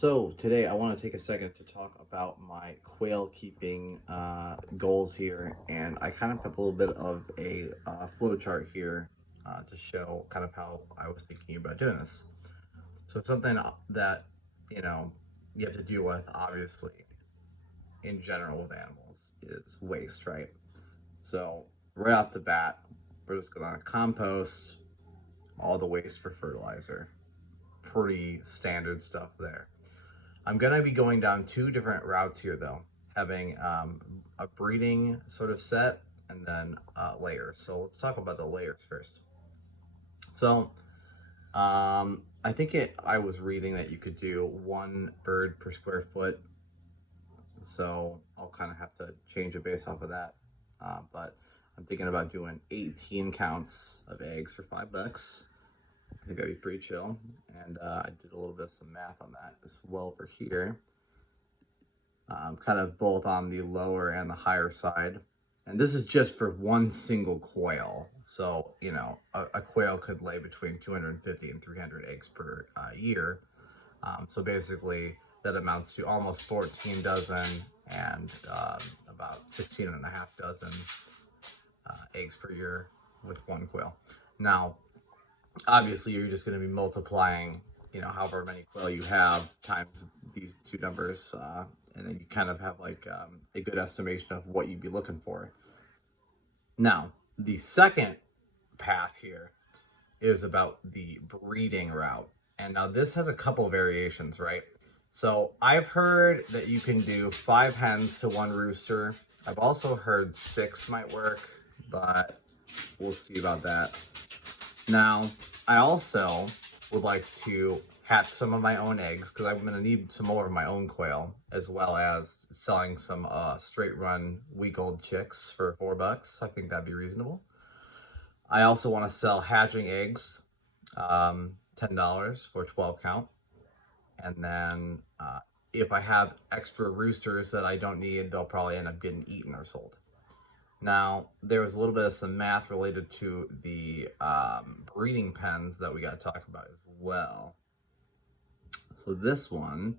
So today I want to take a second to talk about my quail keeping goals here, and I kind of have a little bit of a flow chart here to show kind of how I was thinking about doing this. So something that you know you have to deal with, obviously, in general with animals is waste, right? So right off the bat, we're just gonna compost all the waste for fertilizer. Pretty standard stuff there. I'm gonna be going down two different routes here though, having a breeding sort of set and then layers. So let's talk about the layers first. So I think I was reading that you could do one bird per square foot. So I'll kind of have to change it based off of that. But I'm thinking about doing 18 counts of eggs for $5. I think that'd be pretty chill. And I did a little bit of some math on that as well for here. Kind of both on the lower and the higher side. And this is just for one single quail. So, a quail could lay between 250 and 300 eggs per year. So basically, that amounts to almost 14 dozen and about 16 and a half dozen eggs per year with one quail. Now, obviously, you're just going to be multiplying, however many quail you have times these two numbers, and then you kind of have like a good estimation of what you'd be looking for. Now, the second path here is about the breeding route. And now this has a couple variations, right? So I've heard that you can do 5 hens to 1 rooster. I've also heard 6 might work, but we'll see about that. Now, I also would like to hatch some of my own eggs because I'm going to need some more of my own quail, as well as selling some straight run week-old chicks for $4. I think that'd be reasonable. I also want to sell hatching eggs, $10 for 12 count. And then if I have extra roosters that I don't need, they'll probably end up getting eaten or sold. Now, there was a little bit of some math related to the breeding pens that we got to talk about as well. So this one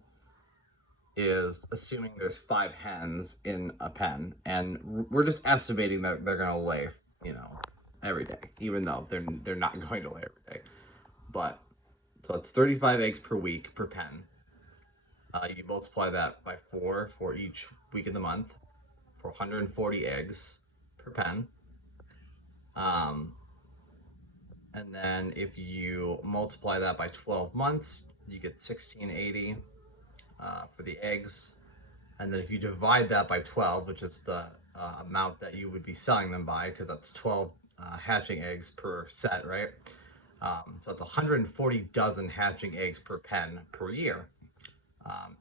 is assuming there's 5 hens in a pen, and we're just estimating that they're going to lay, every day, even though they're not going to lay every day. But so it's 35 eggs per week per pen. You multiply that by 4 for each week of the month for 140 eggs per pen. And then if you multiply that by 12 months, you get 1680 for the eggs. And then if you divide that by 12, which is the amount that you would be selling them by, because that's 12 hatching eggs per set, right? So it's 140 dozen hatching eggs per pen per year.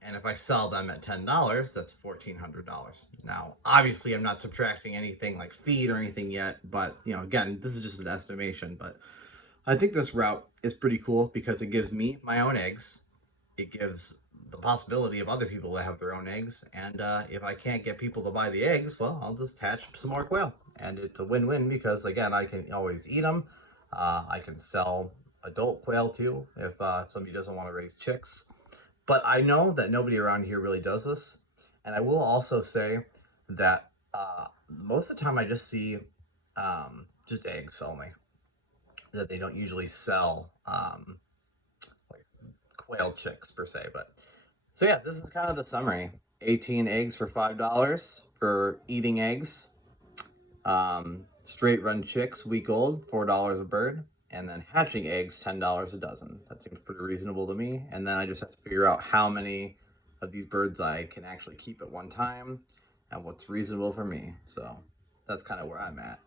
And if I sell them at $10, that's $1,400. Now, obviously, I'm not subtracting anything like feed or anything yet, but again, this is just an estimation. But I think this route is pretty cool because it gives me my own eggs. It gives the possibility of other people to have their own eggs, and if I can't get people to buy the eggs, well, I'll just hatch some more quail, and it's a win-win because again, I can always eat them. I can sell adult quail too if somebody doesn't want to raise chicks. But I know that nobody around here really does this. And I will also say that most of the time I just see just eggs only. That they don't usually sell like quail chicks per se. But so yeah, this is kind of the summary. 18 eggs for $5 for eating eggs. Straight run chicks, week old, $4 a bird. And then hatching eggs, $10 a dozen. That seems pretty reasonable to me. And then I just have to figure out how many of these birds I can actually keep at one time and what's reasonable for me. So that's kind of where I'm at.